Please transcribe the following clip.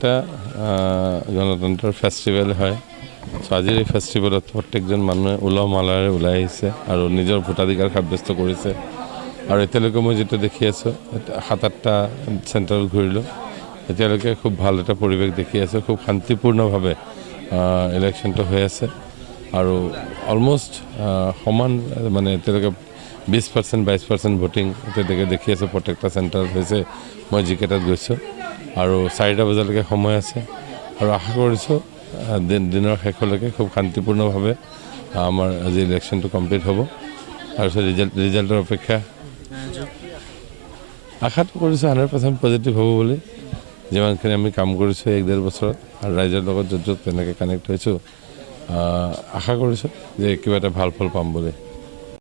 একটা গণতন্ত্ৰৰ ফেষ্টিভেল হয়। চ' আজিৰ এই ফেষ্টিভেলত প্ৰত্যেকজন মানুহে উলহ মালহেৰে ওলাই আহিছে আৰু নিজৰ ভোটাধিকাৰ সাব্যস্ত কৰিছে। আৰু এতিয়ালৈকে মই যিটো দেখি আছোঁ 7-8টা চেণ্টাৰত ঘূৰিলোঁ, এতিয়ালৈকে খুব ভাল এটা পৰিৱেশ দেখি আছোঁ। খুব শান্তিপূৰ্ণভাৱে ইলেকশ্যনটো হৈ আছে আৰু অলমষ্ট সমান, মানে এতিয়ালৈকে 20% 22% ভোটিং এতিয়ালৈকে দেখি আছোঁ প্ৰত্যেকটা চেণ্টাৰত হৈছে। মই যিকেইটাত গৈছোঁ আৰু 4টা বজালৈকে সময় আছে আৰু আশা কৰিছোঁ দিনৰ শেষলৈকে খুব শান্তিপূৰ্ণভাৱে আমাৰ আজি ইলেকশ্যনটো কমপ্লিট হ'ব। তাৰপিছত ৰিজাল্টৰ অপেক্ষা। আশাটো কৰিছোঁ 100% পজিটিভ হ'ব বুলি। যিমানখিনি আমি কাম কৰিছোঁ 1-1.5 বছৰত আৰু ৰাইজৰ লগত য'ত য'ত তেনেকৈ কানেক্ট হৈছোঁ, আশা কৰিছোঁ যে কিবা এটা ভাল ফল পাম বুলি।